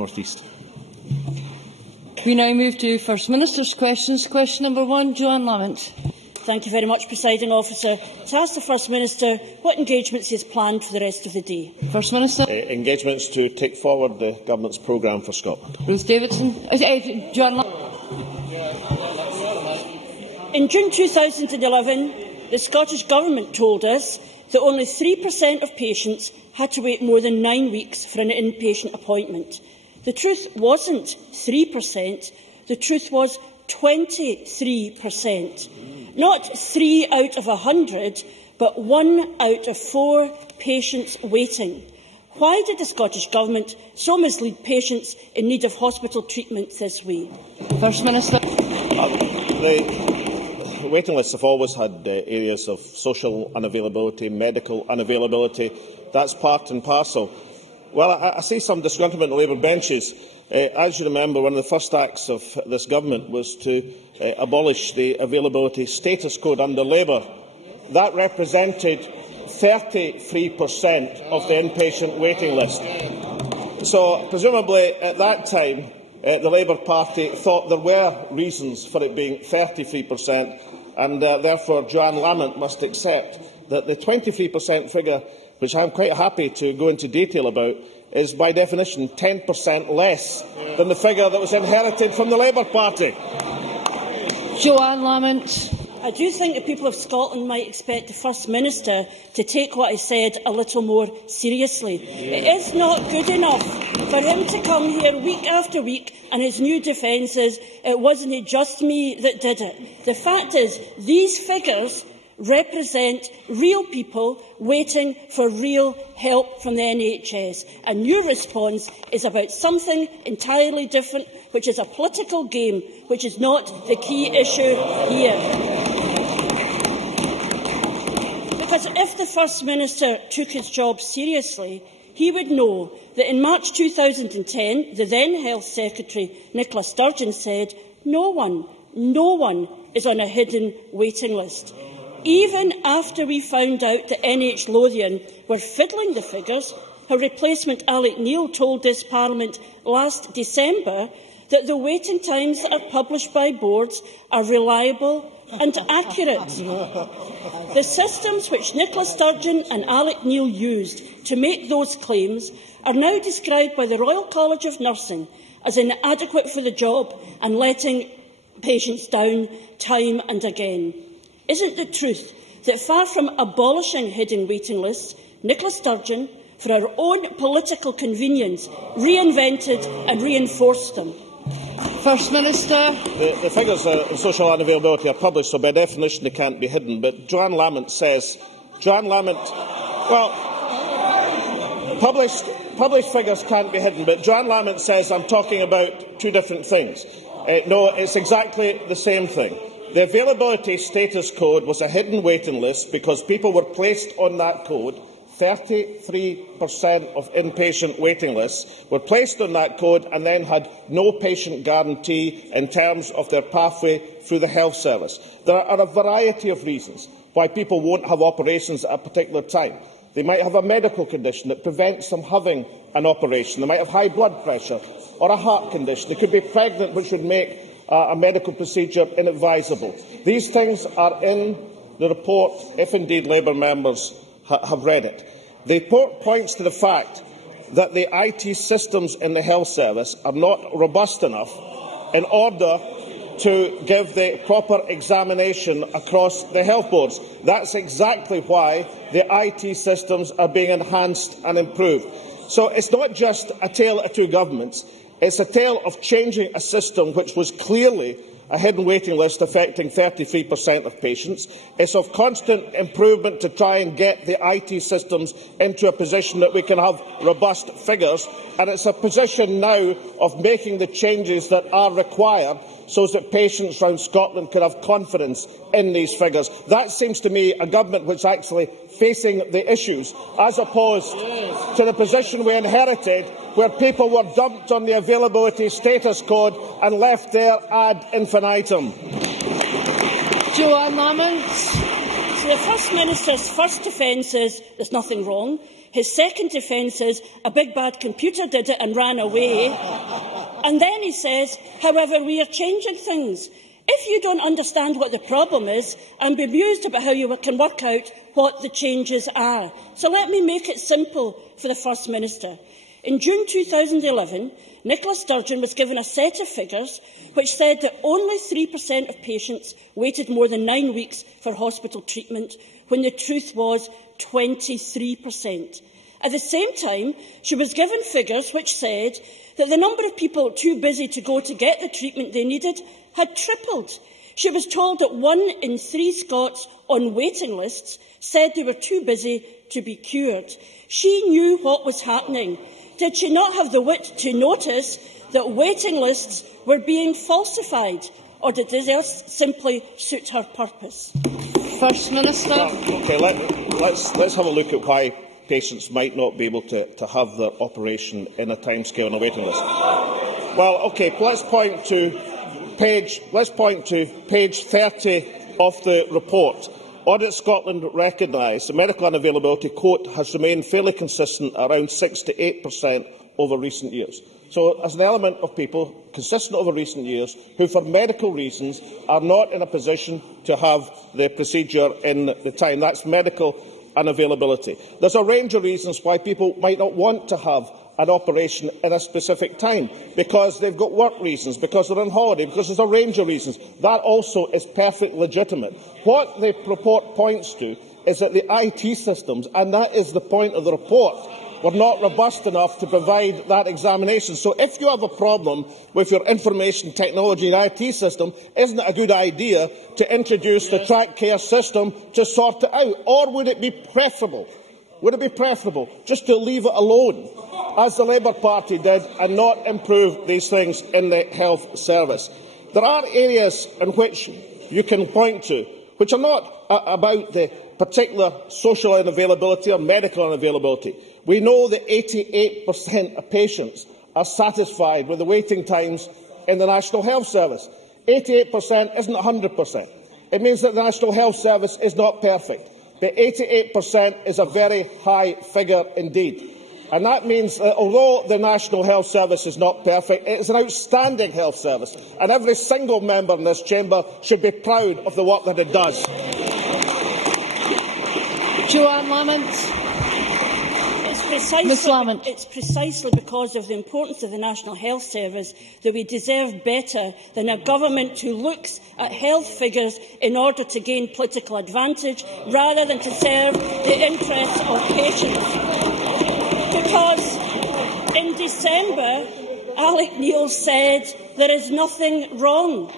North East. We now move to First Minister's questions. Question number 1, Joanne Lamont. Thank you very much, Presiding Officer. To ask the First Minister what engagements he has planned for the rest of the day. First Minister. Engagements to take forward the Government's programme for Scotland. Ruth Davidson. Joanne Lamont. In June 2011, the Scottish Government told us that only 3% of patients had to wait more than 9 weeks for an inpatient appointment. The truth wasn't 3%, the truth was 23%. Not 3 out of 100, but 1 out of 4 patients waiting. Why did the Scottish Government so mislead patients in need of hospital treatment this way? First Minister. The waiting lists have always had areas of social unavailability, medical unavailability. That's part and parcel. Well, I see some disgruntlement in the Labour benches. As you remember, one of the first acts of this Government was to abolish the availability status code under Labour. That represented 33% of the inpatient waiting list. So, presumably, at that time, the Labour Party thought there were reasons for it being 33%, and therefore Joanne Lamont must accept that the 23% figure, which I am quite happy to go into detail about, is by definition 10% less than the figure that was inherited from the Labour Party. Joanne Lamont. I do think the people of Scotland might expect the First Minister to take what I said a little more seriously. It is not good enough for him to come here week after week and his new defence is, it wasn't just me that did it. The fact is, these figures represent real people waiting for real help from the NHS. And your response is about something entirely different, which is a political game, which is not the key issue here. Because if the First Minister took his job seriously, he would know that in March 2010, the then Health Secretary, Nicola Sturgeon, said, no one is on a hidden waiting list. Even after we found out that NH Lothian were fiddling the figures, her replacement Alec Neil told this Parliament last December that the waiting times that are published by boards are reliable and accurate. The systems which Nicola Sturgeon and Alec Neil used to make those claims are now described by the Royal College of Nursing as inadequate for the job and letting patients down time and again. Isn't the truth that far from abolishing hidden waiting lists, Nicola Sturgeon, for her own political convenience, reinvented and reinforced them? First Minister. The figures of social unavailability are published, so by definition they can't be hidden. But Joanne Lamont says, published figures can't be hidden, but Joanne Lamont says I'm talking about two different things. No, it's exactly the same thing. The availability status code was a hidden waiting list because people were placed on that code. 33% of inpatient waiting lists were placed on that code and then had no patient guarantee in terms of their pathway through the health service. There are a variety of reasons why people won't have operations at a particular time. They might have a medical condition that prevents them having an operation. They might have high blood pressure or a heart condition. They could be pregnant, which would make a medical procedure inadvisable. These things are in the report, if indeed Labour members have read it. The report points to the fact that the IT systems in the health service are not robust enough in order to give the proper examination across the health boards. That's exactly why the IT systems are being enhanced and improved. So it's not just a tale of two governments. It's a tale of changing a system which was clearly a hidden waiting list affecting 33% of patients. It's of constant improvement to try and get the IT systems into a position that we can have robust figures. And it's a position now of making the changes that are required so that patients around Scotland can have confidence in these figures. That seems to me a government which is actually facing the issues, as opposed to the position we inherited, where people were dumped on the availability status code and left there ad infinitum. Joanne Lamont. So the First Minister's first defence is there's nothing wrong. His second defence is a big bad computer did it and ran away. And then he says, however, we are changing things. If you don't understand what the problem is, I'm bemused about how you can work out what the changes are. So let me make it simple for the First Minister. In June 2011, Nicola Sturgeon was given a set of figures which said that only 3% of patients waited more than 9 weeks for hospital treatment, when the truth was 23%. At the same time, she was given figures which said that the number of people too busy to go to get the treatment they needed had tripled. She was told that 1 in 3 Scots on waiting lists said they were too busy to be cured. She knew what was happening. Did she not have the wit to notice that waiting lists were being falsified, or did they just simply suit her purpose? First Minister. Okay, let's have a look at why patients might not be able to have their operation in a timescale on a waiting list. Well, okay, let's point to page 30 of the report. Audit Scotland recognised the medical unavailability, quote, has remained fairly consistent around 6 to 8% over recent years. So there's an element of people consistent over recent years who, for medical reasons, are not in a position to have the procedure in the time. That's medical unavailability. There's a range of reasons why people might not want to have an operation in a specific time, because they've got work reasons, because they're on holiday, because there's a range of reasons. That also is perfectly legitimate. What the report points to is that the IT systems, and that is the point of the report, were not robust enough to provide that examination. So if you have a problem with your information technology and IT system, isn't it a good idea to introduce the track care system to sort it out? Or would it be preferable? Would it be preferable just to leave it alone, as the Labour Party did, and not improve these things in the health service? There are areas in which you can point to, which are not about the particular social unavailability or medical unavailability. We know that 88% of patients are satisfied with the waiting times in the National Health Service. 88% isn't 100%. It means that the National Health Service is not perfect. But 88% is a very high figure indeed. And that means that although the National Health Service is not perfect, it is an outstanding health service. And every single member in this chamber should be proud of the work that it does. Joanne Lamont. It's precisely because of the importance of the National Health Service that we deserve better than a government who looks at health figures in order to gain political advantage rather than to serve the interests of patients. Because in December, Alex Neil said there is nothing wrong.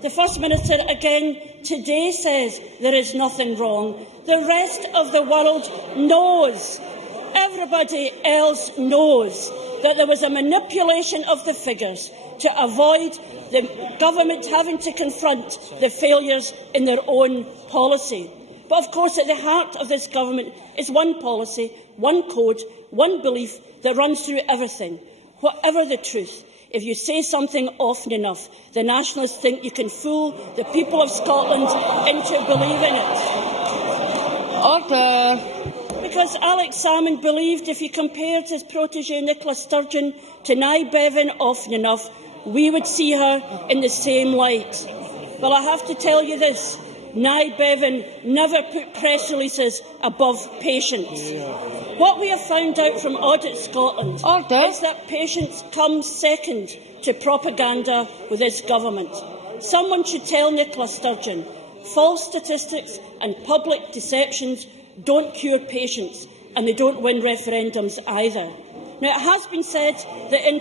The First Minister again today says there is nothing wrong. The rest of the world knows. Everybody else knows that there was a manipulation of the figures to avoid the government having to confront the failures in their own policy. But of course, at the heart of this government is one policy, one code, one belief that runs through everything. Whatever the truth, if you say something often enough, the Nationalists think you can fool the people of Scotland into believing it. Order. Because Alex Salmond believed if he compared his protégé Nicola Sturgeon to Nye Bevan often enough, we would see her in the same light. Well, I have to tell you this. Nye Bevan never put press releases above patients. What we have found out from Audit Scotland is that patients come second to propaganda with this government. Someone should tell Nicola Sturgeon false statistics and public deceptions don't cure patients, and they don't win referendums either. Now, it has been said that in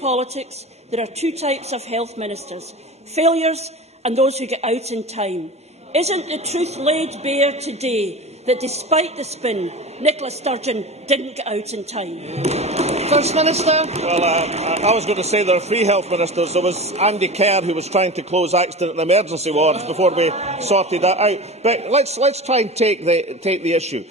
politics, there are two types of health ministers, failures and those who get out in time. Isn't the truth laid bare today that despite the spin, Nicola Sturgeon didn't get out in time? First Minister. Well, I was going to say there are three health ministers. There was Andy Kerr, who was trying to close accident and emergency wards before we sorted that out. But let's try and take the issue.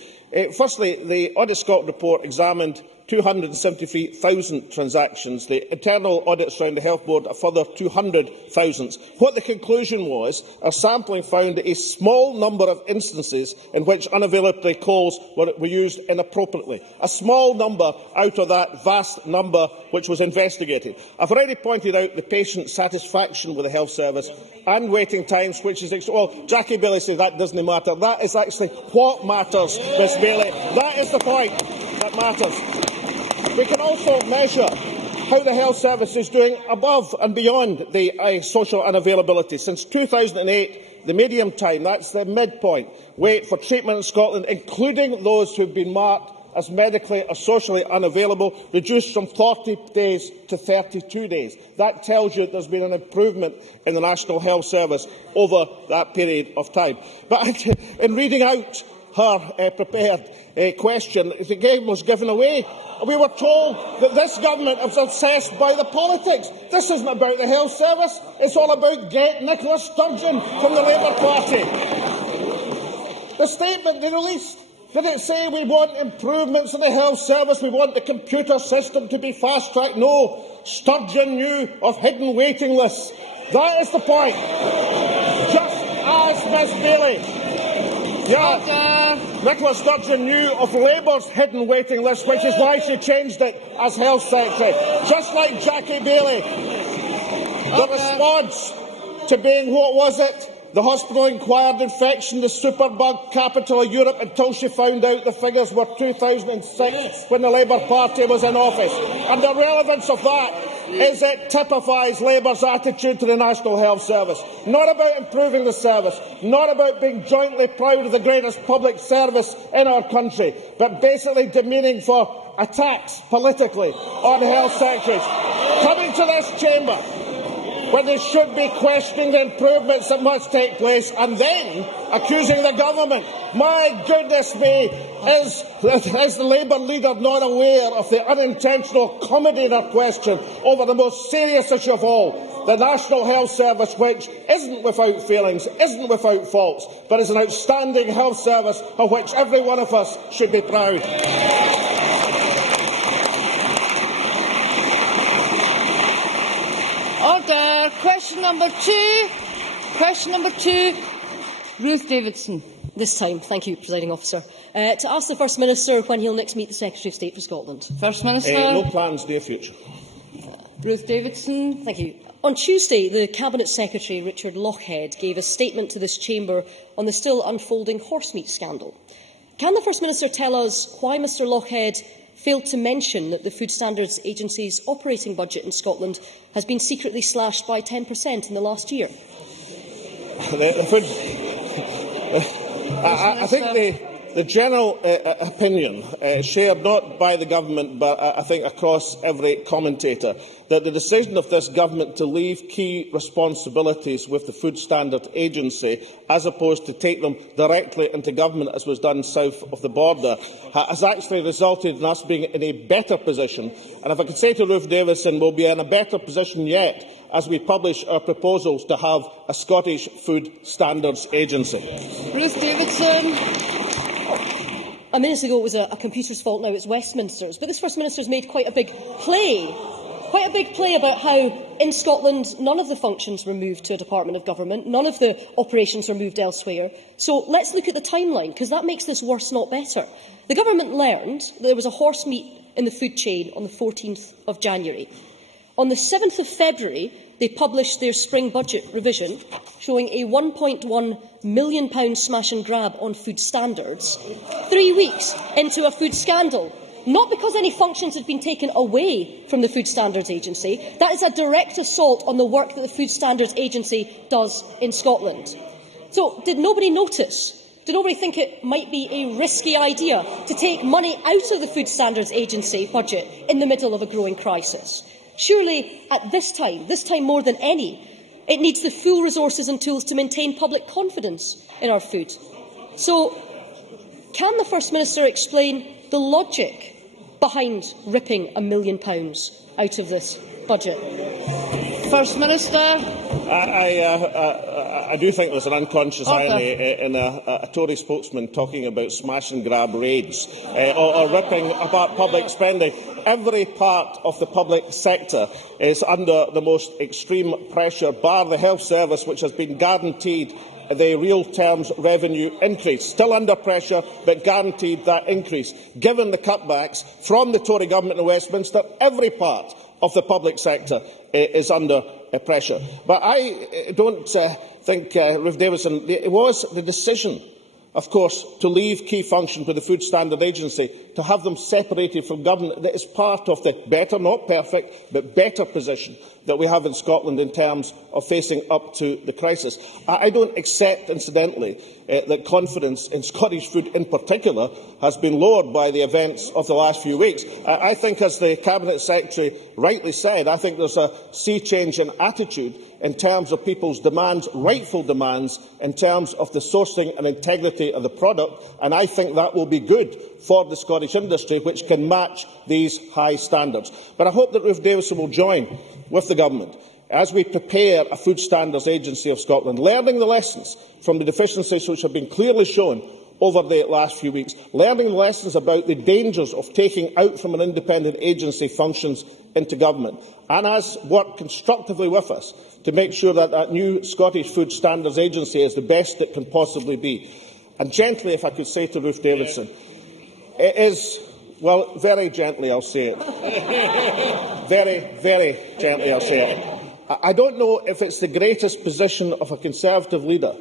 Firstly, the Audit Scotland report examined 273,000 transactions. The internal audits around the Health Board a further 200,000. What the conclusion was, our sampling found a small number of instances in which unavailability calls were used inappropriately. A small number out of that vast number which was investigated. I've already pointed out the patient satisfaction with the health service and waiting times, which is... Well, Jackie Bailey says that doesn't matter. That is actually what matters, Ms Bailey. That is the point that matters. We can also measure how the health service is doing above and beyond the social unavailability. Since 2008, the medium time, that's the midpoint, wait for treatment in Scotland, including those who have been marked as medically or socially unavailable, reduced from 40 days to 32 days. That tells you there's been an improvement in the National Health Service over that period of time. But in reading out her prepared question, the game was given away. We were told that this government is obsessed by the politics. This isn't about the health service. It's all about get Nicola Sturgeon from the Labour Party. The statement they released, did it say we want improvements in the health service, we want the computer system to be fast-tracked? No. Sturgeon knew of hidden waiting lists. That is the point. Just as Ms Bailey. Nicola Sturgeon knew of Labour's hidden waiting list, which is why she changed it as Health Secretary. Just like Jackie Bailey. The response to being, what was it? The hospital-acquired infection, the superbug capital of Europe, until she found out the figures were 2006 when the Labour Party was in office. And the relevance of that is it typifies Labour's attitude to the National Health Service. Not about improving the service, not about being jointly proud of the greatest public service in our country, but basically demeaning for attacks politically on health secretaries. Coming to this chamber when they should be questioning the improvements that must take place, and then accusing the government. My goodness me, is the Labour leader not aware of the unintentional comedy in her question over the most serious issue of all, the National Health Service, which isn't without failings, isn't without faults, but is an outstanding health service of which every one of us should be proud. Order. Question number two. Question number two. Ruth Davidson. This time, thank you, Presiding Officer. To ask the First Minister when he'll next meet the Secretary of State for Scotland. First Minister. No plans, near future. Ruth Davidson. Thank you. On Tuesday, the Cabinet Secretary, Richard Lochhead, gave a statement to this chamber on the still unfolding horsemeat scandal. Can the First Minister tell us why Mr Lochhead failed to mention that the Food Standards Agency's operating budget in Scotland has been secretly slashed by 10% in the last year? I think the general opinion, shared not by the government but I think across every commentator, that the decision of this government to leave key responsibilities with the Food Standards Agency, as opposed to take them directly into government, as was done south of the border, has actually resulted in us being in a better position. And if I could say to Ruth Davidson, we'll be in a better position yet as we publish our proposals to have a Scottish Food Standards Agency. Ruth Davidson. A minute ago it was a computer's fault, now it's Westminster's. But this First Minister's made quite a big play about how in Scotland none of the functions were moved to a Department of Government, none of the operations were moved elsewhere. So let's look at the timeline, because that makes this worse, not better. The government learned that there was a horsemeat in the food chain on the 14th of January. On the 7th of February, they published their spring budget revision, showing a £1.1 million smash and grab on food standards, 3 weeks into a food scandal. Not because any functions had been taken away from the Food Standards Agency. That is a direct assault on the work that the Food Standards Agency does in Scotland. So, did nobody notice? Did nobody think it might be a risky idea to take money out of the Food Standards Agency budget in the middle of a growing crisis? Surely, at this time more than any, it needs the full resources and tools to maintain public confidence in our food. So, can the First Minister explain the logic behind ripping £1 million out of this budget? First Minister. I do think there's an unconscious irony in a Tory spokesman talking about smash and grab raids or ripping apart public spending. Every part of the public sector is under the most extreme pressure, bar the health service, which has been guaranteed the real terms revenue increase. Still under pressure, but guaranteed that increase. Given the cutbacks from the Tory government in Westminster, every part of the public sector is under pressure. But I don't think, Ruth Davidson, it was the decision, of course, to leave key functions with the Food Standard Agency, to have them separated from government, that is part of the better, not perfect, but better position that we have in Scotland in terms of facing up to the crisis. I don't accept, incidentally, that confidence in Scottish food in particular has been lowered by the events of the last few weeks. I think, as the Cabinet Secretary rightly said, I think there's a sea change in attitude in terms of people's demands, rightful demands, in terms of the sourcing and integrity of the product, and I think that will be good for the Scottish industry, which can match these high standards. But I hope that Ruth Davidson will join with the Government as we prepare a Food Standards Agency of Scotland, learning the lessons from the deficiencies which have been clearly shown over the last few weeks, learning the lessons about the dangers of taking out from an independent agency functions into government, and as work constructively with us to make sure that that new Scottish Food Standards Agency is the best it can possibly be. And gently, if I could say to Ruth Davidson, it is, well, very gently I'll say it, very gently I'll say it, I don't know if it's the greatest position of a Conservative leader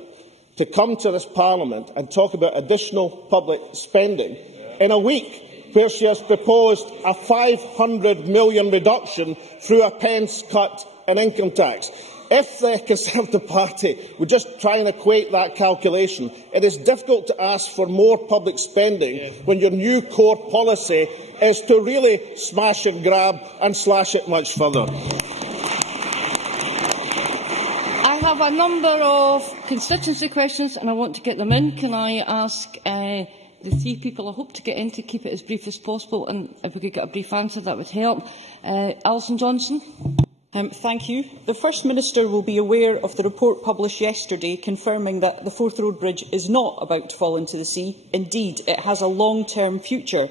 to come to this Parliament and talk about additional public spending in a week where she has proposed a £500 million reduction through a pence cut in income tax. If the Conservative Party would just try and equate that calculation, it is difficult to ask for more public spending when your new core policy is to really smash and grab and slash it much further. I have a number of constituency questions and I want to get them in. Can I ask the three people I hope to get in to keep it as brief as possible, and if we could get a brief answer that would help. Alison Johnson. Thank you. The First Minister will be aware of the report published yesterday confirming that the Forth Road Bridge is not about to fall into the sea. Indeed, it has a long-term future.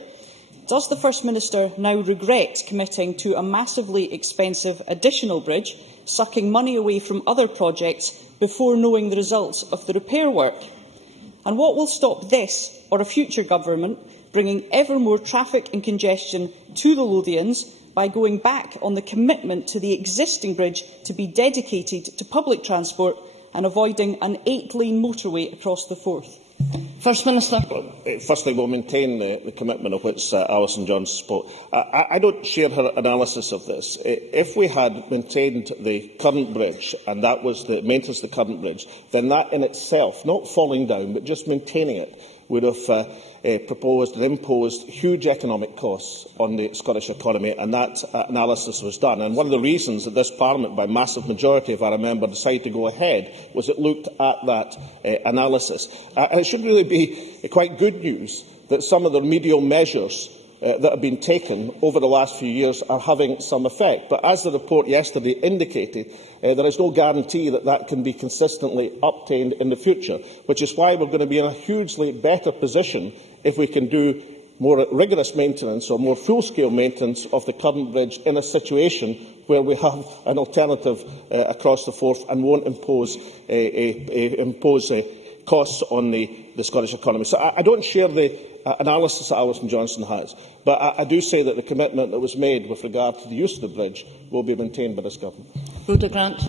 Does the First Minister now regret committing to a massively expensive additional bridge, sucking money away from other projects before knowing the results of the repair work? And what will stop this or a future government bringing ever more traffic and congestion to the Lothians by going back on the commitment to the existing bridge to be dedicated to public transport and avoiding an 8-lane motorway across the Forth? First Minister. Firstly, we'll maintain the commitment of which Alison Johnson spoke. I don't share her analysis of this. If we had maintained the current bridge, and that was the maintenance of the current bridge, then that in itself, not falling down, but just maintaining it, would have proposed and imposed huge economic costs on the Scottish economy, and that analysis was done. And one of the reasons that this Parliament, by massive majority, if I remember, decided to go ahead was it looked at that analysis. And it should really be quite good news that some of the remedial measures that have been taken over the last few years are having some effect. But as the report yesterday indicated, there is no guarantee that that can be consistently obtained in the future, which is why we're going to be in a hugely better position if we can do more rigorous maintenance or more full-scale maintenance of the current bridge in a situation where we have an alternative across the Forth and won't impose costs on the Scottish economy. So I don't share the analysis that Alison Johnson has, but I do say that the commitment that was made with regard to the use of the bridge will be maintained by this Government. Rhoda Grant.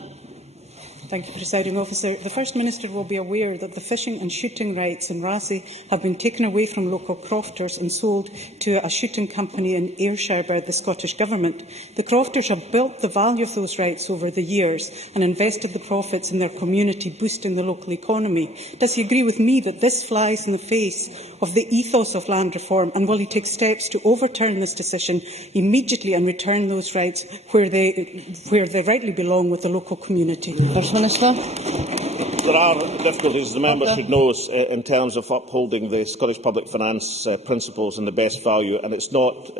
Thank you, Presiding Officer. The First Minister will be aware that the fishing and shooting rights in Raasay have been taken away from local crofters and sold to a shooting company in Ayrshire by the Scottish Government. The crofters have built the value of those rights over the years and invested the profits in their community, boosting the local economy. Does he agree with me that this flies in the face of the ethos of land reform, and will he take steps to overturn this decision immediately and return those rights where they rightly belong with the local community? First Minister. There are difficulties, as the member should know, in terms of upholding the Scottish public finance principles and the best value, and it's not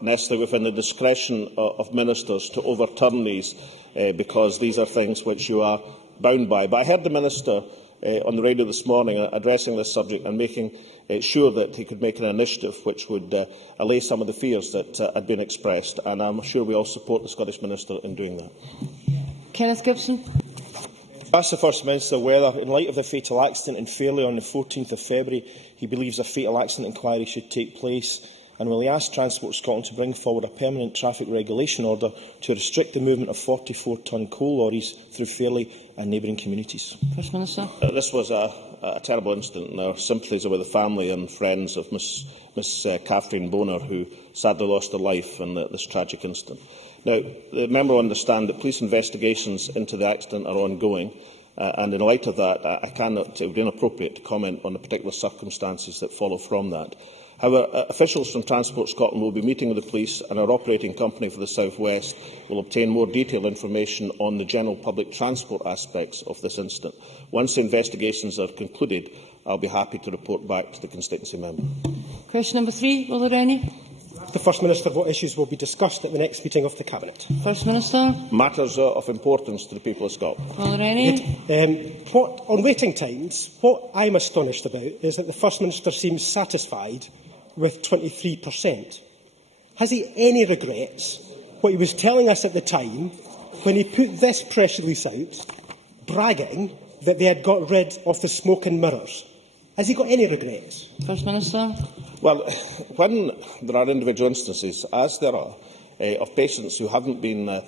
necessarily within the discretion of ministers to overturn these, because these are things which you are bound by. But I heard the minister on the radio this morning addressing this subject and making sure that he could make an initiative which would allay some of the fears that had been expressed, and I'm sure we all support the Scottish Minister in doing that. Kenneth Gibson. I asked the First Minister whether, in light of the fatal accident in Fairlie on the 14th of February, he believes a fatal accident inquiry should take place, and will he ask Transport Scotland to bring forward a permanent traffic regulation order to restrict the movement of 44-tonne coal lorries through Fairlie and neighbouring communities? First Minister. This was a terrible incident, and our sympathies are with the family and friends of Miss Catherine Boner, who sadly lost her life in this tragic incident. Now, the member will understand that police investigations into the accident are ongoing, and in light of that, it would be inappropriate to comment on the particular circumstances that follow from that. However, officials from Transport Scotland will be meeting with the police, and our operating company for the South West will obtain more detailed information on the general public transport aspects of this incident. Once the investigations are concluded, I will be happy to report back to the constituency member. Question number 3. Will there any? The First Minister what issues will be discussed at the next meeting of the Cabinet. First Minister. Matters of importance to the people of Scotland. Will there any? On waiting times, what I'm astonished about is that the First Minister seems satisfied with 23%. Has he any regrets what he was telling us at the time when he put this press release out, bragging that they had got rid of the smoke and mirrors? Has he got any regrets? First Minister. Well, when there are individual instances, as there are, of patients who haven't been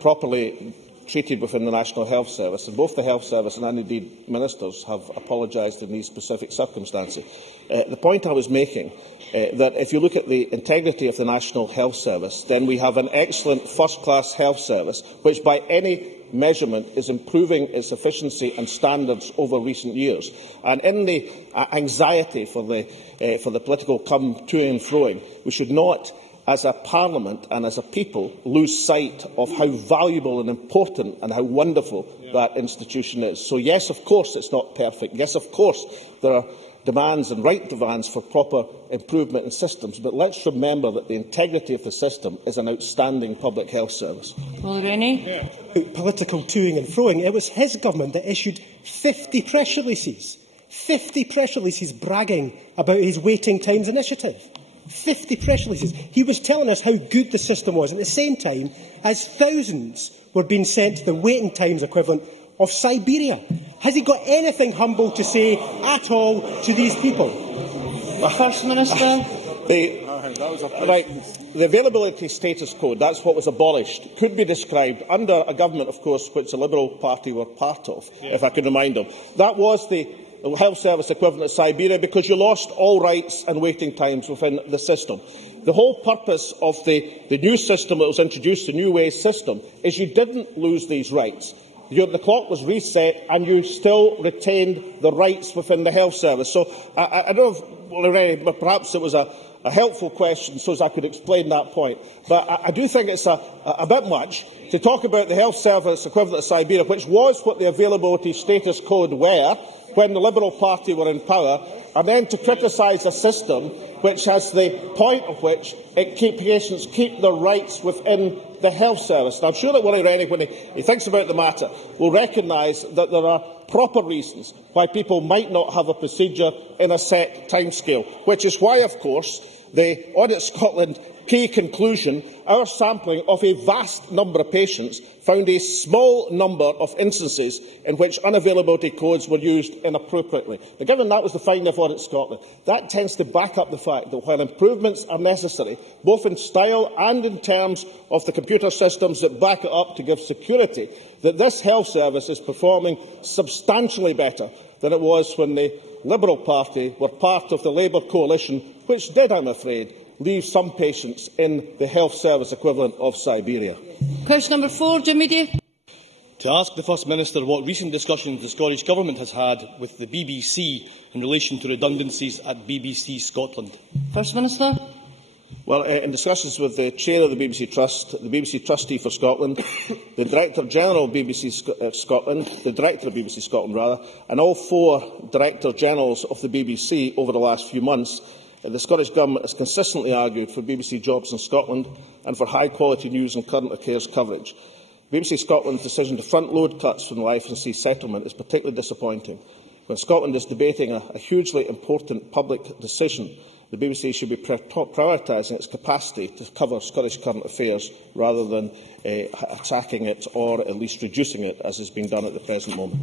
properly treated within the National Health Service, and both the Health Service and indeed ministers have apologised in these specific circumstances. The point I was making, that if you look at the integrity of the National Health Service, then we have an excellent first-class health service, which by any measurement is improving its efficiency and standards over recent years. And in the anxiety for the political come to and froing, we should not, as a Parliament and as a people, lose sight of how valuable and important and how wonderful that institution is. So yes, of course, it's not perfect. Yes, of course, there are demands and right demands for proper improvement in systems, but let's remember that the integrity of the system is an outstanding public health service. Political toing and froing, it was his government that issued 50 press releases bragging about his waiting times initiative. 50 press releases. He was telling us how good the system was, at the same time as thousands were being sent to the waiting times equivalent of Siberia. Has he got anything humble to say at all to these people? First Minister. The availability status code, that's what was abolished, could be described under a government, of course, which the Liberal Party were part of, if I can remind them. That was the health service equivalent of Siberia, because you lost all rights and waiting times within the system. The whole purpose of the new system that was introduced, the New Ways system, is you didn't lose these rights. The clock was reset and you still retained the rights within the health service. So I don't know, but perhaps it was a helpful question so as I could explain that point. But I do think it's a bit much to talk about the health service equivalent of Siberia, which was what the availability status code were when the Liberal Party were in power, and then to criticise a system which has the point of which patients keep their rights within the health service. And I'm sure that Willie Rennie, when he thinks about the matter, will recognise that there are proper reasons why people might not have a procedure in a set timescale, which is why, of course, the Audit Scotland key conclusion, our sampling of a vast number of patients found a small number of instances in which unavailability codes were used inappropriately. Now, given that was the finding of Audit Scotland, that tends to back up the fact that while improvements are necessary, both in style and in terms of the computer systems that back it up to give security, that this health service is performing substantially better than it was when the Liberal Party were part of the Labour coalition, which did, I'm afraid, leave some patients in the health service equivalent of Siberia. Question number 4, Jim Media. To ask the First Minister what recent discussions the Scottish Government has had with the BBC in relation to redundancies at BBC Scotland. First Minister. Well, in discussions with the chair of the BBC Trust, the BBC Trustee for Scotland, the Director General of BBC Scotland, the Director of BBC Scotland rather, and all 4 Director Generals of the BBC over the last few months, the Scottish Government has consistently argued for BBC jobs in Scotland and for high-quality news and current affairs coverage. BBC Scotland's decision to front-load cuts from the Life and Sea settlement is particularly disappointing. When Scotland is debating a hugely important public decision, the BBC should be prioritising its capacity to cover Scottish current affairs rather than attacking it or at least reducing it, as is being done at the present moment.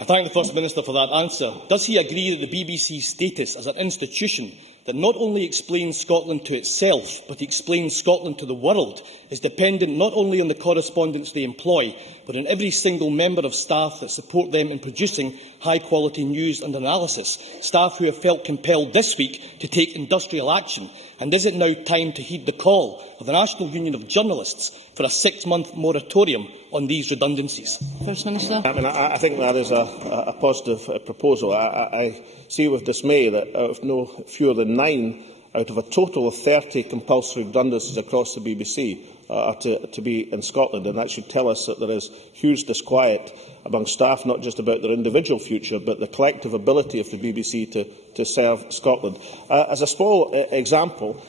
I thank the First Minister for that answer. Does he agree that the BBC's status as an institution that not only explains Scotland to itself, but explains Scotland to the world, is dependent not only on the correspondents they employ, but on every single member of staff that support them in producing high-quality news and analysis, staff who have felt compelled this week to take industrial action? And is it now time to heed the call of the National Union of Journalists for a 6-month moratorium on these redundancies? First Minister. I think that is a positive proposal. I see with dismay that out of no fewer than 9 out of a total of 30 compulsory redundancies across the BBC are to be in Scotland, and that should tell us that there is huge disquiet among staff, not just about their individual future, but the collective ability of the BBC to serve Scotland. As a small example,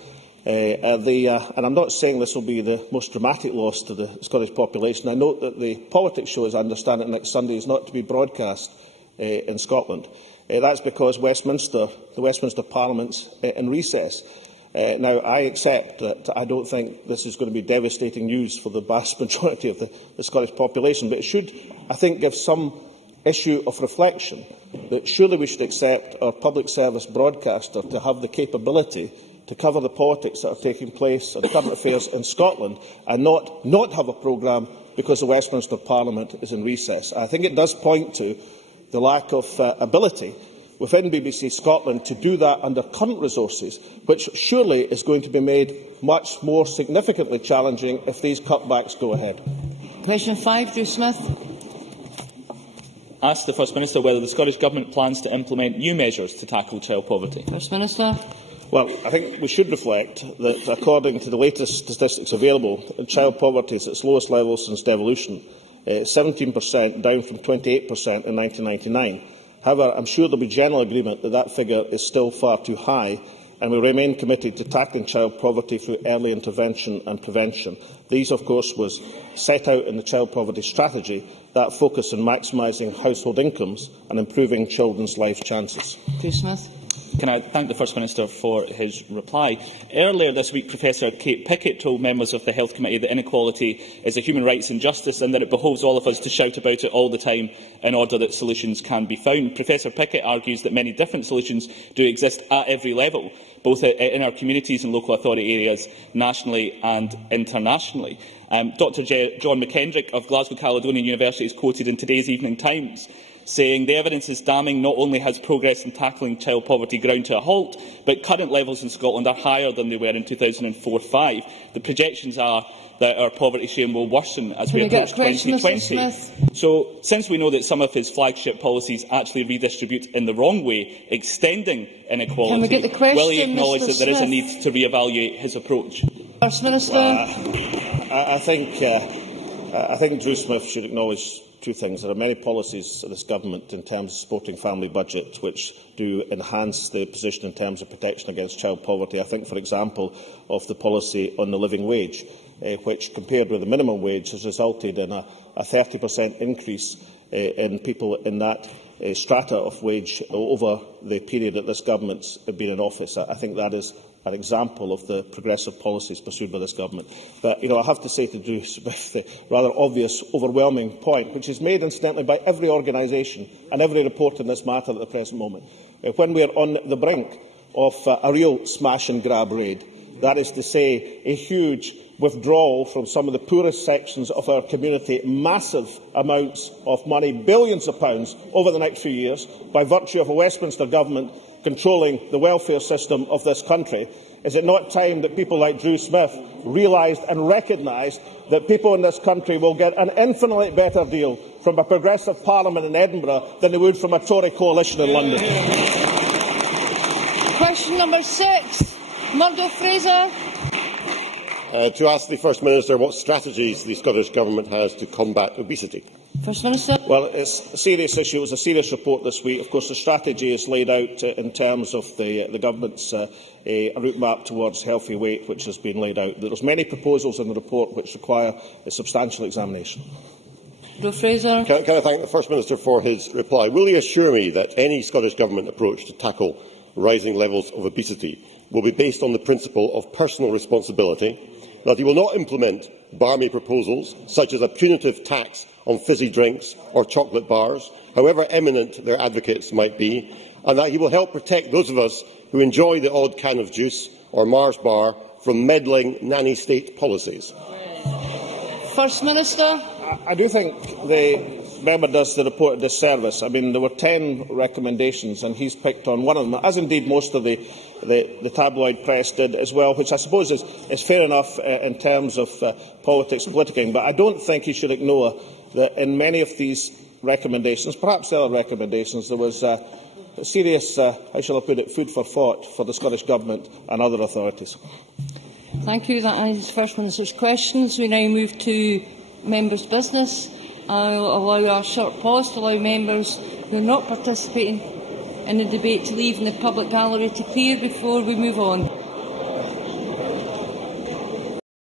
and I'm not saying this will be the most dramatic loss to the Scottish population, I note that the politics show, as I understand it, next Sunday is not to be broadcast in Scotland. That's because the Westminster Parliament's in recess. Now, I accept that I don't think this is going to be devastating news for the vast majority of the Scottish population, but it should, I think, give some issue of reflection that surely we should accept our public service broadcaster to have the capability to cover the politics that are taking place and current affairs in Scotland and not have a programme because the Westminster Parliament is in recess. I think it does point to the lack of ability within BBC Scotland to do that under current resources, which surely is going to be made much more significantly challenging if these cutbacks go ahead. Question 5, Drew Smith. Ask the First Minister whether the Scottish Government plans to implement new measures to tackle child poverty. First Minister. Well, I think we should reflect that, according to the latest statistics available, child poverty is at its lowest level since devolution, 17%, down from 28% in 1999. However, I am sure there will be general agreement that that figure is still far too high, and we remain committed to tackling child poverty through early intervention and prevention. These, of course, was set out in the Child Poverty Strategy, that focus on maximising household incomes and improving children's life chances. Drew Smith. Can I thank the First Minister for his reply? Earlier this week, Professor Kate Pickett told members of the Health Committee that inequality is a human rights injustice and that it behoves all of us to shout about it all the time in order that solutions can be found. Professor Pickett argues that many different solutions do exist at every level, both in our communities and local authority areas, nationally and internationally. Dr John McKendrick of Glasgow Caledonian University is quoted in today's Evening Times saying the evidence is damning. Not only has progress in tackling child poverty ground to a halt, but current levels in Scotland are higher than they were in 2004-05. The projections are that our poverty share will worsen as we approach 2020. So, since we know that some of his flagship policies actually redistribute in the wrong way, extending inequality, will he acknowledge that there is a need to re-evaluate his approach? First Minister. I think Drew Smith should acknowledge two things. There are many policies of this government in terms of supporting family budget which do enhance the position in terms of protection against child poverty. I think, for example, of the policy on the living wage, which, compared with the minimum wage, has resulted in a 30% increase in people in that strata of wage over the period that this government has been in office. I think that is an example of the progressive policies pursued by this government. But, I have to say to Drew Smith the rather obvious, overwhelming point, which is made, incidentally, by every organisation and every report in this matter at the present moment. When we are on the brink of a real smash-and-grab raid, that is to say, a huge withdrawal from some of the poorest sections of our community, massive amounts of money, billions of pounds, over the next few years, by virtue of a Westminster government controlling the welfare system of this country. Is it not time that people like Drew Smith realised and recognised that people in this country will get an infinitely better deal from a progressive Parliament in Edinburgh than they would from a Tory coalition in London? Question number 6. Murdo Fraser. To ask the First Minister what strategies the Scottish Government has to combat obesity. First Minister. Well, it's a serious issue. It was a serious report this week. Of course, the strategy is laid out in terms of the Government's route map towards healthy weight, which has been laid out. There are many proposals in the report which require a substantial examination. Fraser. Can I thank the First Minister for his reply? Will he assure me that any Scottish Government approach to tackle rising levels of obesity will be based on the principle of personal responsibility, that he will not implement barmy proposals such as a punitive tax on fizzy drinks or chocolate bars, however eminent their advocates might be, and that he will help protect those of us who enjoy the odd can of juice or Mars bar from meddling nanny state policies? First Minister. I do think the member does the report a disservice. I mean, there were 10 recommendations and he's picked on one of them, as indeed most of the tabloid press did as well, which I suppose is fair enough in terms of politics politicking. But I don't think he should ignore that in many of these recommendations, perhaps other recommendations, there was a serious, how shall I put it, food for thought for the Scottish Government and other authorities. Thank you. That ends the First Minister's questions. We now move to members' business. I will allow a short pause to allow members who are not participating in the debate to leave in the public gallery to clear before we move on.